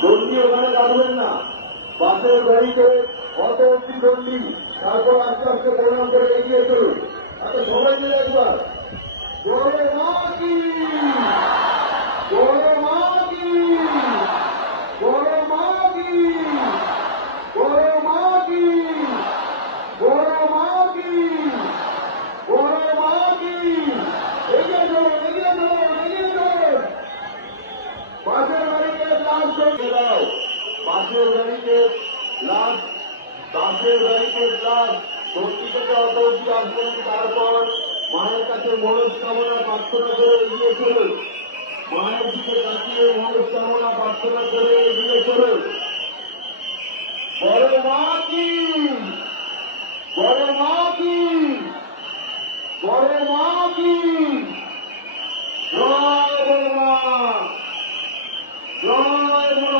দণ্ডি ওখানে কাটবেন না, বাসের গাড়িতে অত অব্দি দণ্ডি, তারপর আস্তে আস্তে প্রণাম করে এগিয়ে চলুন। আচ্ছা সবাই মিলে একবার বড় মা কি, বড় মা কি, বড় মা কি, বড় মা কি, বড় মা কি, বড় মা কি। এগিয়ে চলুন, এগিয়ে চলুন, এগিয়ে চলুন। বাসের গাড়িতে লাশ চলছে দাও, বাসের গাড়িতে লাশ, বাসের গাড়িতে লাশ ভর্তি থেকে অত অব্দি আসবেন। তারপর মায়ের কাছে মনস্কামনা প্রার্থনা করে এগিয়ে চলুন, মায়ের দিকে তাকিয়ে মনস্কামনা প্রার্থনা করে এগিয়ে চলুন। বড় মা কি, বড় মা কি, বড় মা কি, জয় বড় মা, জয় বড়